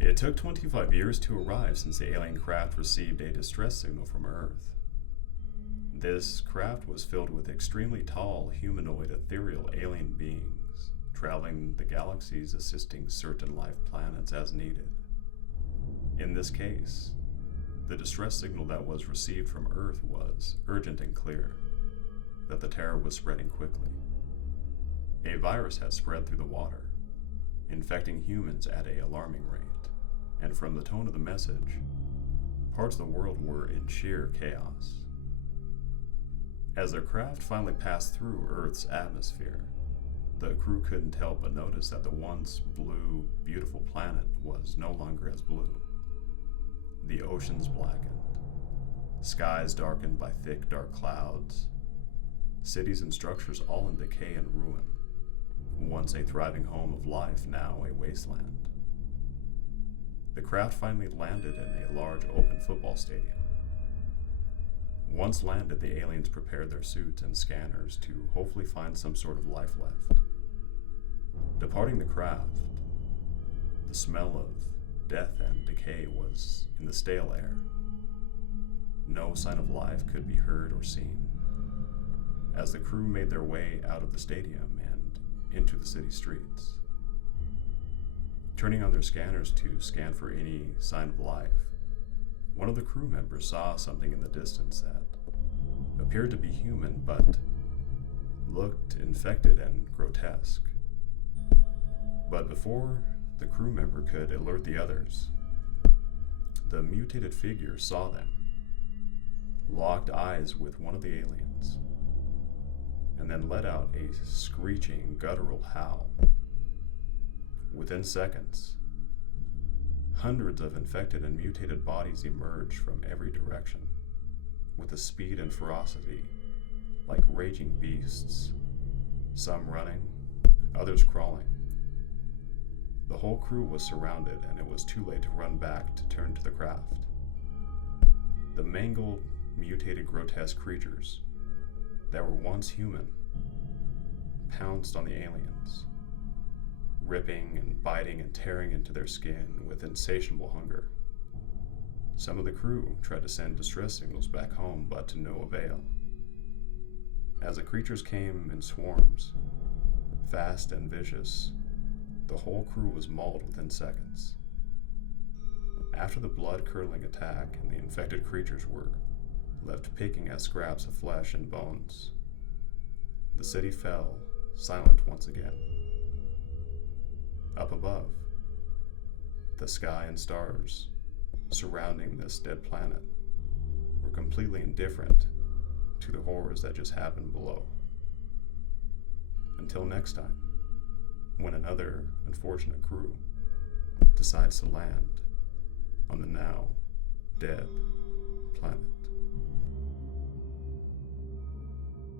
It took 25 years to arrive since the alien craft received a distress signal from Earth. This craft was filled with extremely tall, humanoid, ethereal alien beings, traveling the galaxies assisting certain life planets as needed. In this case, the distress signal that was received from Earth was urgent and clear, that the terror was spreading quickly. A virus had spread through the water, infecting humans at an alarming rate, and from the tone of the message, parts of the world were in sheer chaos. As their craft finally passed through Earth's atmosphere, the crew couldn't help but notice that the once blue, beautiful planet was no longer as blue. The oceans blackened, skies darkened by thick, dark clouds, cities and structures all in decay and ruin, once a thriving home of life, now a wasteland. The craft finally landed in a large open football stadium. Once landed, the aliens prepared their suits and scanners to hopefully find some sort of life left. Departing the craft, the smell of death and decay was in the stale air. No sign of life could be heard or seen, as the crew made their way out of the stadium and into the city streets. Turning on their scanners to scan for any sign of life, one of the crew members saw something in the distance that appeared to be human but looked infected and grotesque. But before the crew member could alert the others, the mutated figure saw them, locked eyes with one of the aliens, and then let out a screeching, guttural howl. Within seconds, hundreds of infected and mutated bodies emerged from every direction, with a speed and ferocity like raging beasts, some running, others crawling. The whole crew was surrounded, and it was too late to run back to turn to the craft. The mangled, mutated, grotesque creatures that were once human pounced on the aliens, ripping and biting and tearing into their skin with insatiable hunger. Some of the crew tried to send distress signals back home, but to no avail. As the creatures came in swarms, fast and vicious, the whole crew was mauled within seconds. After the blood-curdling attack, and the infected creatures were left picking at scraps of flesh and bones, the city fell silent once again. Up above, the sky and stars surrounding this dead planet were completely indifferent to the horrors that just happened below. Until next time, when another unfortunate crew decides to land on the now dead